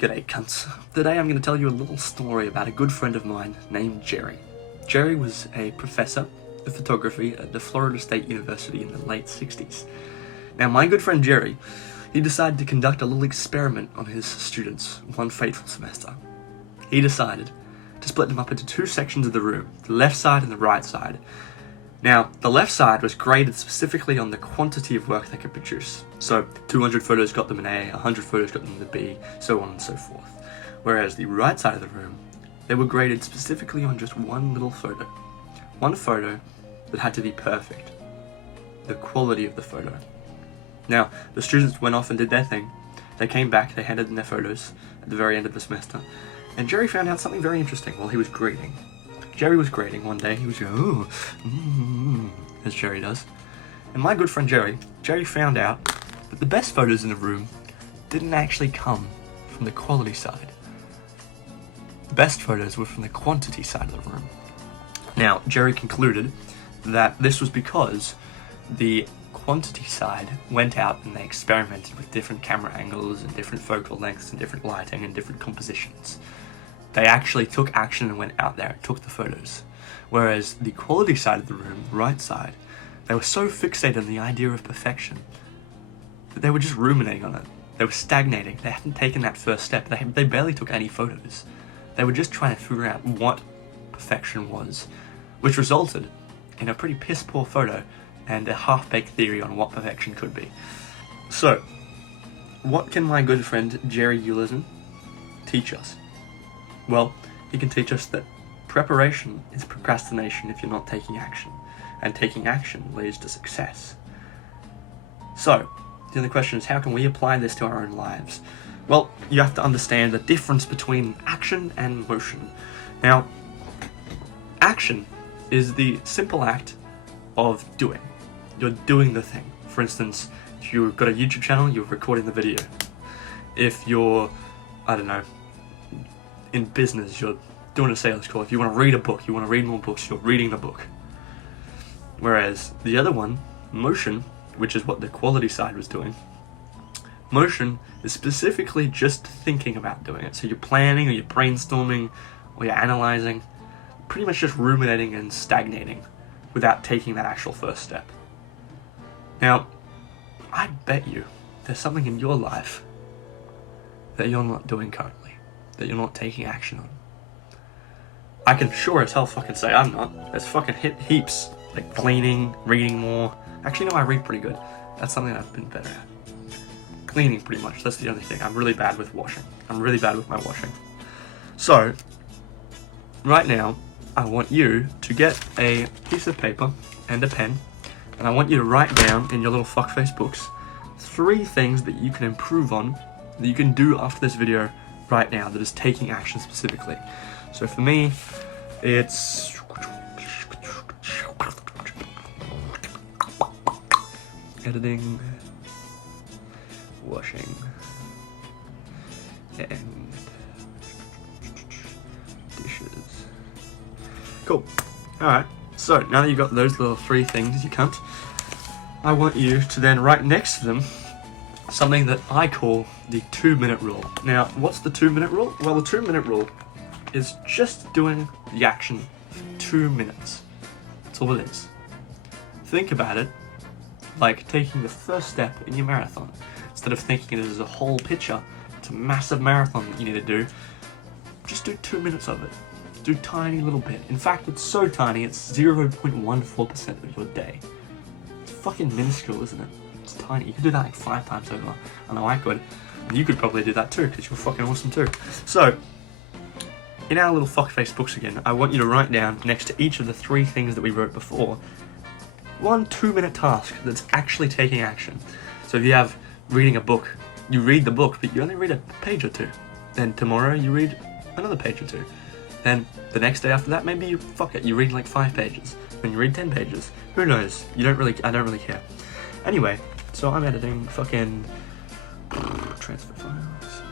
G'day cunts. Today I'm going to tell you a little story about a good friend of mine named Jerry. Jerry was a professor of photography at the Florida State University in the late 60s. Now my good friend Jerry, he decided to conduct a little experiment on his students one fateful semester. He decided to split them up into two sections of the room, the left side and the right side. Now, the left side was graded specifically on the quantity of work they could produce. So, 200 photos got them an A, 100 photos got them an B, so on and so forth. Whereas the right side of the room, they were graded specifically on just one little photo. One photo that had to be perfect. The quality of the photo. Now, the students went off and did their thing. They came back, they handed in their photos at the very end of the semester. And Jerry found out something very interesting while he was grading. Jerry was grading one day, he was going, as Jerry does. And my good friend Jerry found out that the best photos in the room didn't actually come from the quality side. The best photos were from the quantity side of the room. Now, Jerry concluded that this was because the quantity side went out and they experimented with different camera angles and different focal lengths and different lighting and different compositions. They actually took action and went out there and took the photos. Whereas the quality side of the room, the right side, they were so fixated on the idea of perfection that they were just ruminating on it. They were stagnating. They hadn't taken that first step. They barely took any photos. They were just trying to figure out what perfection was, which resulted in a pretty piss-poor photo and a half-baked theory on what perfection could be. So, what can my good friend Jerry Ullison teach us? Well, he can teach us that preparation is procrastination if you're not taking action, and taking action leads to success. So, the other question is, how can we apply this to our own lives? Well, you have to understand the difference between action and motion. Now, action is the simple act of doing. You're doing the thing. For instance, if you've got a YouTube channel, you're recording the video. If you're, I don't know, in business, you're doing a sales call. If you want to read a book, you want to read more books, you're reading the book. Whereas the other one, motion, which is what the quality side was doing, motion is specifically just thinking about doing it. So you're planning, or you're brainstorming, or you're analyzing, pretty much just ruminating and stagnating without taking that actual first step. Now, I bet you there's something in your life that you're not doing currently, that you're not taking action on. I can sure as hell fucking say I'm not. There's fucking heaps, like cleaning, reading more. Actually, no, I read pretty good. That's something I've been better at. Cleaning, pretty much, that's the only thing. I'm really bad with washing. I'm really bad with my washing. So, right now, I want you to get a piece of paper and a pen, and I want you to write down in your little fuckface books 3 things that you can improve on, that you can do after this video right now, that is taking action specifically. So for me, it's editing, washing, and dishes. Cool. Alright, so now that you've got those little 3 things, you cunt, I want you to then write next to them something that I call the 2-minute rule. Now, what's the 2-minute rule? Well, the 2-minute rule is just doing the action for 2 minutes. That's all it is. Think about it like taking the first step in your marathon. Instead of thinking it as a whole picture, it's a massive marathon that you need to do. Just do 2 minutes of it. Do a tiny little bit. In fact, it's so tiny, it's 0.14% of your day. It's fucking minuscule, isn't it? It's tiny. You could do that like 5 times over. I know I could. And you could probably do that too, because you're fucking awesome too. So, in our little fuckface books again, I want you to write down next to each of the 3 things that we wrote before, 1 2-minute task that's actually taking action. So if you have reading a book, you read the book, but you only read a page or 2. Then tomorrow you read another page or 2. Then the next day after that, maybe you read like 5 pages. Then you read 10 pages. Who knows? I don't really care. Anyway, so I'm editing fucking transfer files.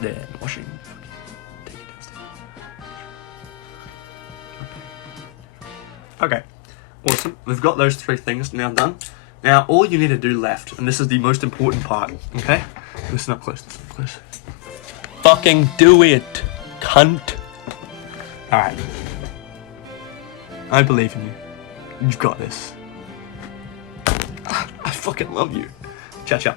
Then washing. Take it downstairs. Okay. Awesome. We've got those 3 things now done. Now, all you need to do left, and this is the most important part, okay? Listen up close, listen up close. fucking do it, cunt. Alright. I believe in you. You've got this. I fucking love you. Ciao, ciao.